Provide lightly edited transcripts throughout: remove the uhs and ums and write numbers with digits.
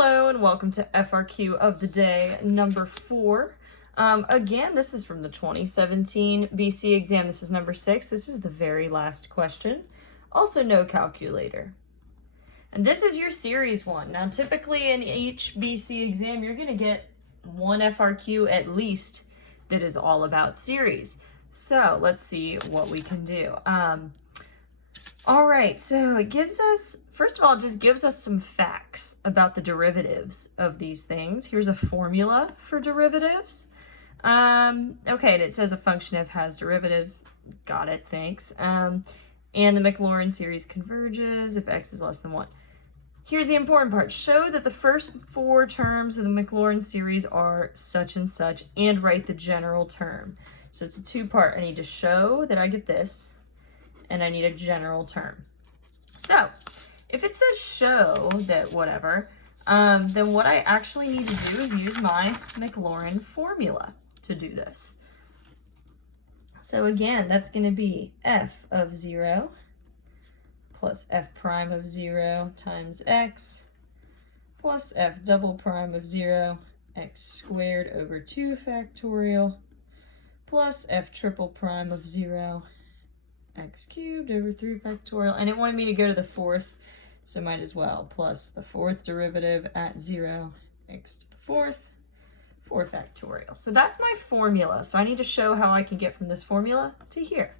Hello and welcome to FRQ of the day number 4. Again, this is from the 2017 BC exam. This is number 6. This is the very last question. Also no calculator. And this is your series 1. Now typically in each BC exam you're going to get one FRQ at least that is all about series. So let's see what we can do. All right, so it gives us, first of all, it just gives us some facts about the derivatives of these things. Here's a formula for derivatives. Okay, and it says a function f has derivatives. Got it, thanks. And the Maclaurin series converges if x is less than 1. Here's the important part. Show that the first 4 terms of the Maclaurin series are such and write the general term. So it's a 2-part. I need to show that I get this, and I need a general term. So if it says show that whatever, then what I actually need to do is use my Maclaurin formula to do this. So again, that's going to be f of 0 plus f prime of 0 times x plus f double prime of 0 x squared over 2 factorial plus f triple prime of 0 x cubed over 3 factorial, and it wanted me to go to the 4th, so might as well, plus the 4th derivative at 0, x to the 4th, 4 factorial. So that's my formula. So I need to show how I can get from this formula to here.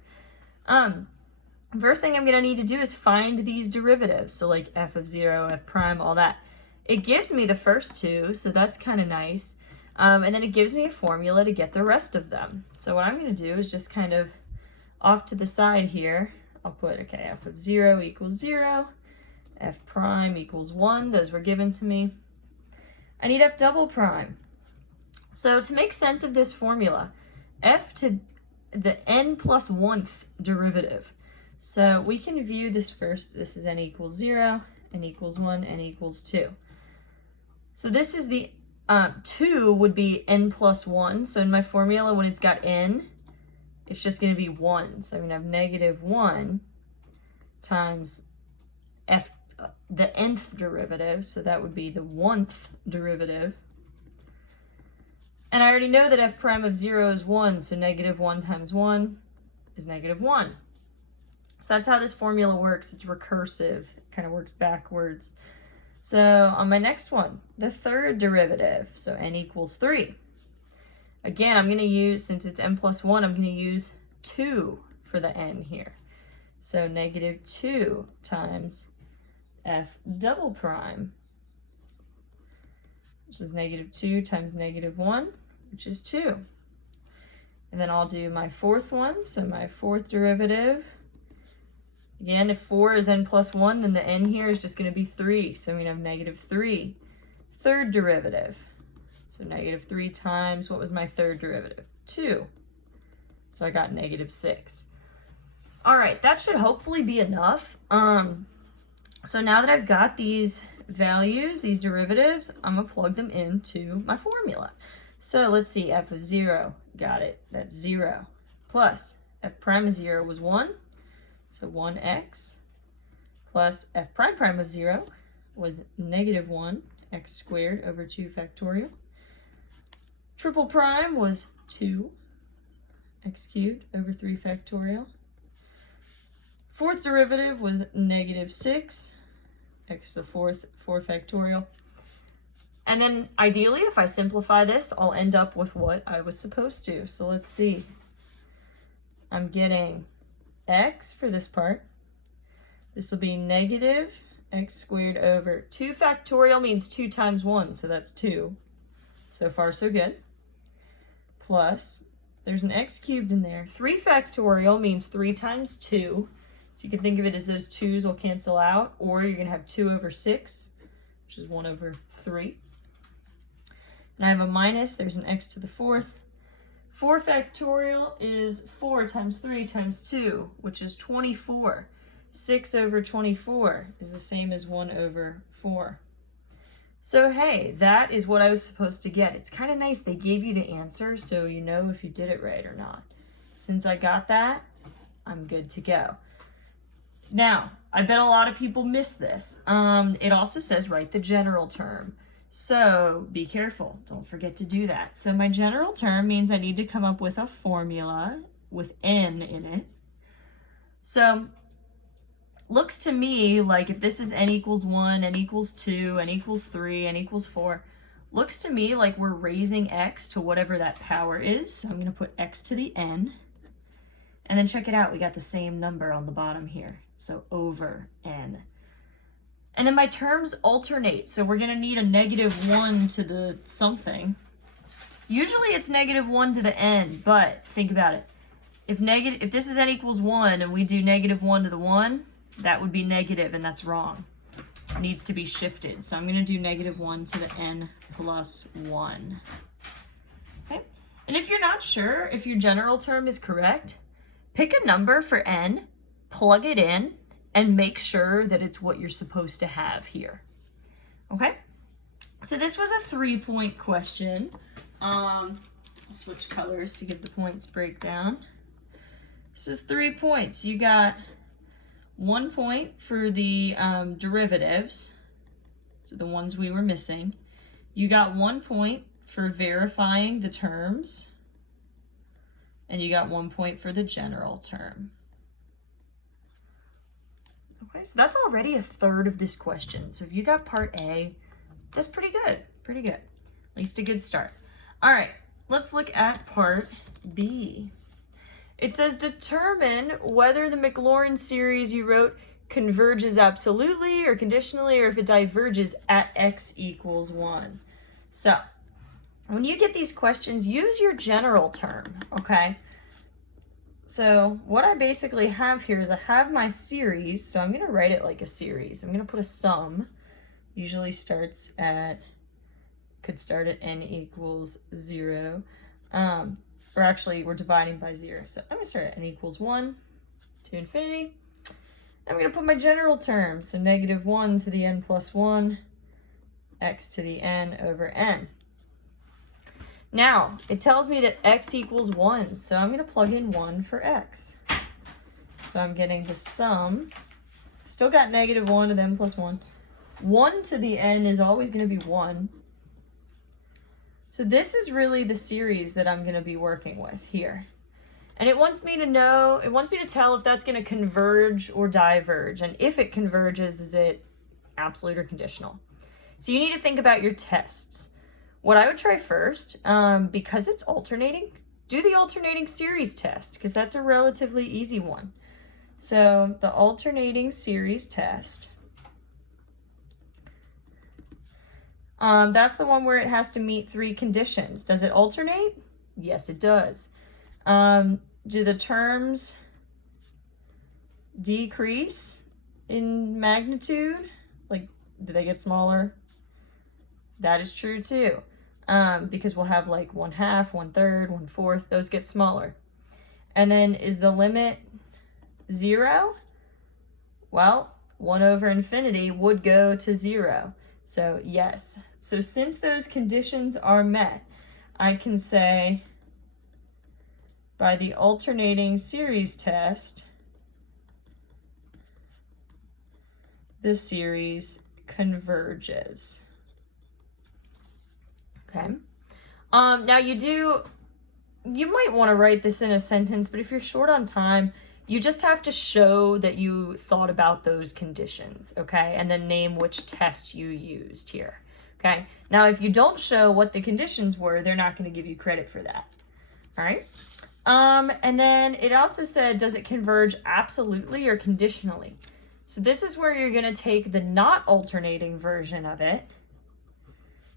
First thing I'm going to need to do is find these derivatives. So like f of 0, f prime, all that. It gives me the first 2, so that's kind of nice. And then it gives me a formula to get the rest of them. So what I'm going to do is just kind of off to the side here, I'll put, okay, f of 0 equals 0, f prime equals 1. Those were given to me. I need f double prime. So to make sense of this formula, f to the n plus 1th derivative. So we can view this first. This is n equals 0, n equals 1, n equals 2. So this is the 2 would be n plus 1. So in my formula, when it's got n, it's just going to be 1. So I'm going to have negative 1 times f, the nth derivative. So that would be the 1th derivative. And I already know that f prime of 0 is 1. So negative 1 times 1 is negative 1. So that's how this formula works. It's recursive. It kind of works backwards. So on my next one, the 3rd derivative. So n equals 3. Again, I'm going to use, since it's n plus 1, I'm going to use 2 for the n here. So negative 2 times f double prime, which is negative 2 times negative 1, which is 2. And then I'll do my 4th one. So my 4th derivative, again, if 4 is n plus 1, then the n here is just going to be 3. So I'm going to have negative 3. 3rd derivative. So negative 3 times, what was my 3rd derivative? 2. So I got negative 6. All right, that should hopefully be enough. So now that I've got these values, these derivatives, I'm going to plug them into my formula. So let's see, f of 0, got it, that's 0, plus f prime of 0 was 1, so 1x, plus f prime prime of 0 was negative 1, x squared over 2 factorial. Triple prime was 2, x cubed over 3 factorial. 4th derivative was negative 6, x to the 4th, 4 factorial. And then ideally, if I simplify this, I'll end up with what I was supposed to. So let's see. I'm getting x for this part. This will be negative x squared over 2 factorial means 2 times 1, so that's 2. So far, so good. Plus, there's an x cubed in there. 3 factorial means 3 times 2. So you can think of it as those 2's will cancel out, or you're going to have 2 over 6, which is 1 over 3. And I have a minus. There's an x to the 4th. 4 factorial is 4 times 3 times 2, which is 24. 6 over 24 is the same as 1 over 4. So hey, that is what I was supposed to get. It's kind of nice they gave you the answer so you know if you did it right or not. Since I got that, I'm good to go. Now, I bet a lot of people miss this. It also says write the general term. So be careful. Don't forget to do that. So my general term means I need to come up with a formula with n in it. So looks to me like if this is n equals 1, n equals 2, n equals 3, n equals 4, looks to me like we're raising x to whatever that power is. So I'm going to put x to the n. And then check it out. We got the same number on the bottom here. So over n. And then my terms alternate. So we're going to need a -1 to the something. Usually it's -1 to the n, but think about it. If this is n equals 1 and we do -1 to the 1, that would be negative, and that's wrong. It needs to be shifted. So I'm going to do -1 to the n plus 1. Okay? And if you're not sure if your general term is correct, pick a number for n, plug it in, and make sure that it's what you're supposed to have here. Okay? So this was a 3-point question. I'll switch colors to give the points breakdown. This is 3 points. You got 1 point for the derivatives, so the ones we were missing. You got 1 point for verifying the terms, and you got 1 point for the general term. Okay, so that's already a third of this question. So if you got part A, that's pretty good, pretty good. At least a good start. All right, let's look at part B. It says determine whether the Maclaurin series you wrote converges absolutely or conditionally, or if it diverges at x equals 1. So when you get these questions, use your general term, okay? So what I basically have here is I have my series, so I'm going to write it like a series. I'm going to put a sum, usually could start at n equals 0. Or actually, we're dividing by 0. So I'm going to start at n equals 1 to infinity. I'm going to put my general term, so -1 to the n plus 1, x to the n over n. Now, it tells me that x equals 1, so I'm going to plug in 1 for x. So I'm getting the sum, still got -1 to the n plus 1. 1 to the n is always going to be 1. So this is really the series that I'm going to be working with here. And it wants me to tell if that's going to converge or diverge. And if it converges, is it absolute or conditional? So you need to think about your tests. What I would try first, because it's alternating, do the alternating series test, because that's a relatively easy one. So the alternating series test, that's the one where it has to meet 3 conditions. Does it alternate? Yes, it does. Do the terms decrease in magnitude? Like, do they get smaller? That is true too, because we'll have like 1/2, 1/3, 1/4, those get smaller. And then is the limit 0? Well, 1 over infinity would go to 0. So yes, so since those conditions are met, I can say by the alternating series test, the series converges. Okay. Now you might want to write this in a sentence, but if you're short on time, you just have to show that you thought about those conditions, okay? And then name which test you used here, okay? Now, if you don't show what the conditions were, they're not going to give you credit for that, all right? And then it also said, does it converge absolutely or conditionally? So this is where you're going to take the not alternating version of it.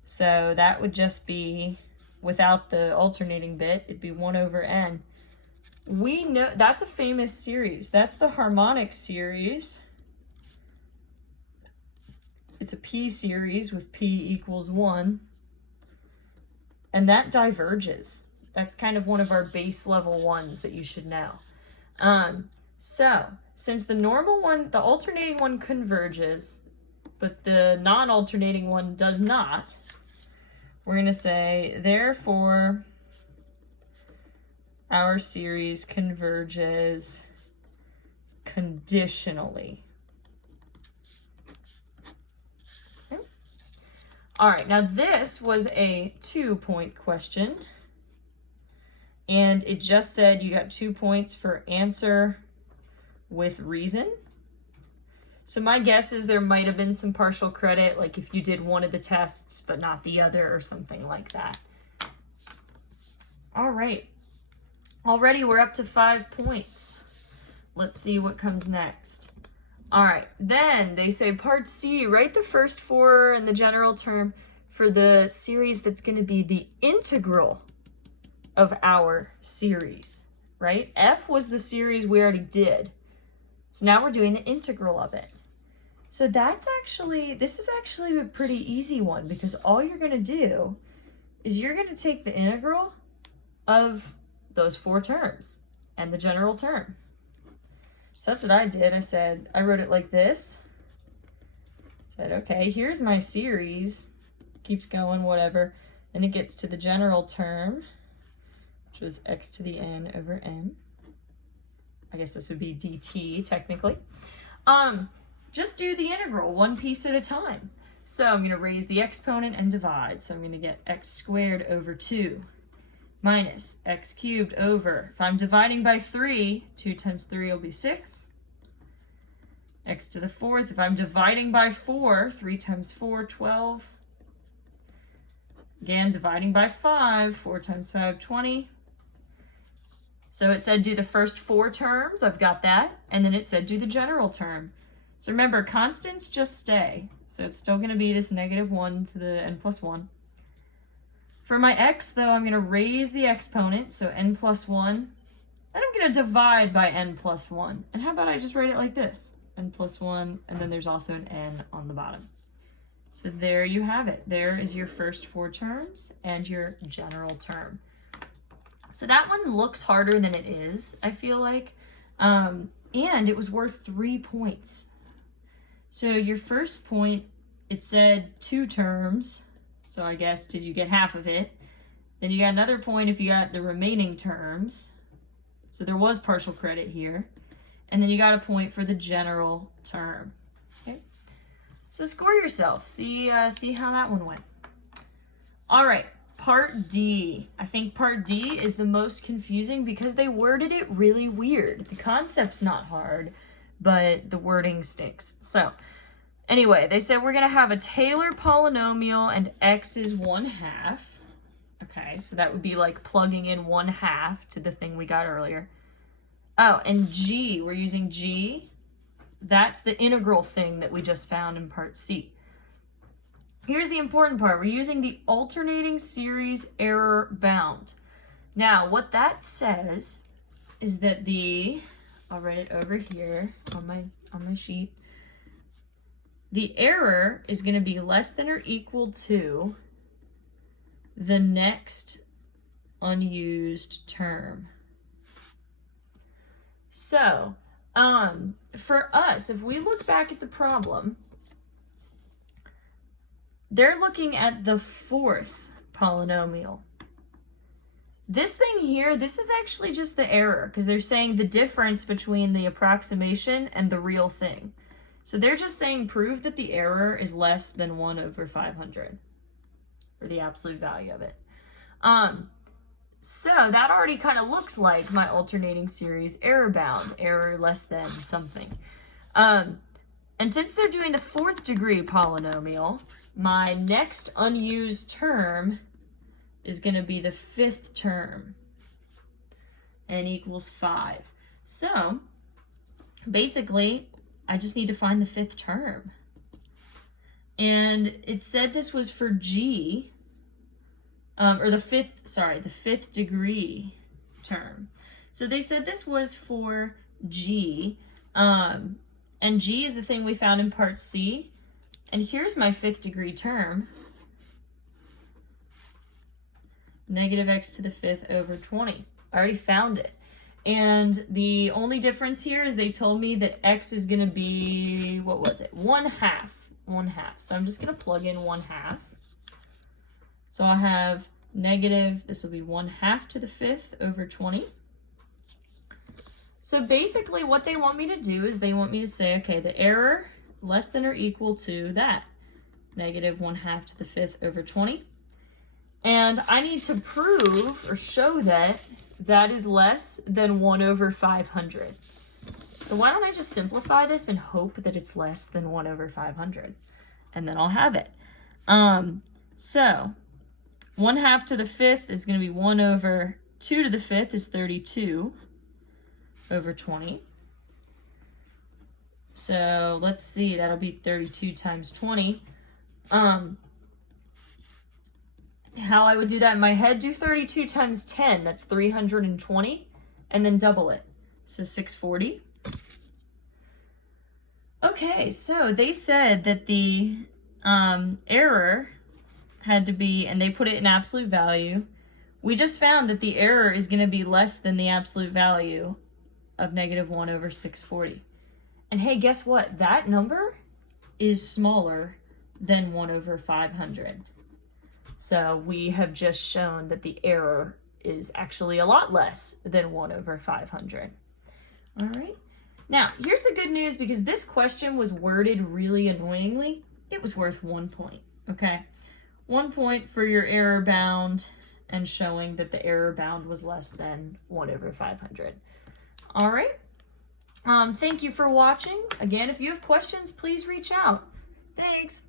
So that would just be, without the alternating bit, it'd be 1 over n. We know that's a famous series. That's the harmonic series. It's a p series with p equals 1. And that diverges. That's kind of one of our base level ones that you should know. So since the normal one, the alternating one converges, but the non-alternating one does not, we're going to say, therefore, our series converges conditionally. Okay. All right, now this was a 2-point question. And it just said you got 2 points for answer with reason. So my guess is there might have been some partial credit, like if you did one of the tests but not the other or something like that. All right. Already we're up to 5 points. Let's see what comes next. All right, then they say part C, write the first 4 in the general term for the series that's going to be the integral of our series, right? F was the series we already did. So now we're doing the integral of it. So this is actually a pretty easy one, because all you're going to do is you're going to take the integral of those 4 terms and the general term. So that's what I did. I wrote it like this. Said, okay, here's my series. Keeps going, whatever. Then it gets to the general term, which was x to the n over n. I guess this would be dt, technically. Just do the integral one piece at a time. So I'm going to raise the exponent and divide. So I'm going to get x squared over 2 minus x cubed over, if I'm dividing by 3, 2 times 3 will be 6. X to the 4th, if I'm dividing by 4, 3 times 4, 12. Again, dividing by 5, 4 times 5, 20. So it said do the first 4 terms, I've got that, and then it said do the general term. So remember, constants just stay. So it's still going to be this -1 to the n plus 1. For my x, though, I'm going to raise the exponent, so n plus 1. Then I'm going to divide by n plus 1. And how about I just write it like this? N plus 1, and then there's also an n on the bottom. So there you have it. There is your first 4 terms and your general term. So that one looks harder than it is, I feel like. And it was worth 3 points. So your first point, it said 2 terms. So I guess, did you get half of it? Then you got another point if you got the remaining terms. So there was partial credit here. And then you got a point for the general term. Okay. So score yourself. See how that one went. All right, part D. I think part D is the most confusing because they worded it really weird. The concept's not hard, but the wording stinks. So anyway, they said we're going to have a Taylor polynomial and x is 1/2. Okay, so that would be like plugging in 1/2 to the thing we got earlier. Oh, and G, we're using G. That's the integral thing that we just found in part C. Here's the important part. We're using the alternating series error bound. Now, what that says is that I'll write it over here on my sheet. The error is going to be less than or equal to the next unused term. So, for us, if we look back at the problem, they're looking at the 4th polynomial. This thing here, this is actually just the error, because they're saying the difference between the approximation and the real thing. So they're just saying prove that the error is less than 1/500, or the absolute value of it. So that already kind of looks like my alternating series error bound, error less than something. And since they're doing the 4th degree polynomial, my next unused term is going to be the 5th term, n equals 5. So basically, I just need to find the 5th term. And it said this was for G, or the 5th degree term. So they said this was for G, and G is the thing we found in part C. And here's my 5th degree term, -x to the 5th over 20. I already found it. And the only difference here is they told me that x is going to be, what was it? 1/2. 1/2. So I'm just going to plug in 1/2. So I'll have this will be 1/2 to the 5th over 20. So basically what they want me to do is they want me to say, okay, the error less than or equal to that. negative 1/2 to the 5th over 20. And I need to prove or show that that is less than 1 over 500. So why don't I just simplify this and hope that it's less than 1 over 500? And then I'll have it. So 1/2 to the 5th is going to be 1 over 2 to the 5th is 32 over 20. So let's see, that'll be 32 times 20. How I would do that in my head, do 32 times 10, that's 320, and then double it. So 640. Okay, so they said that the error had to be, and they put it in absolute value. We just found that the error is going to be less than the absolute value of negative 1 over 640. And hey, guess what? That number is smaller than 1 over 500. So we have just shown that the error is actually a lot less than 1 over 500. All right. Now, here's the good news, because this question was worded really annoyingly. It was worth 1 point, okay? 1 point for your error bound and showing that the error bound was less than 1 over 500. All right. Thank you for watching. Again, if you have questions, please reach out. Thanks.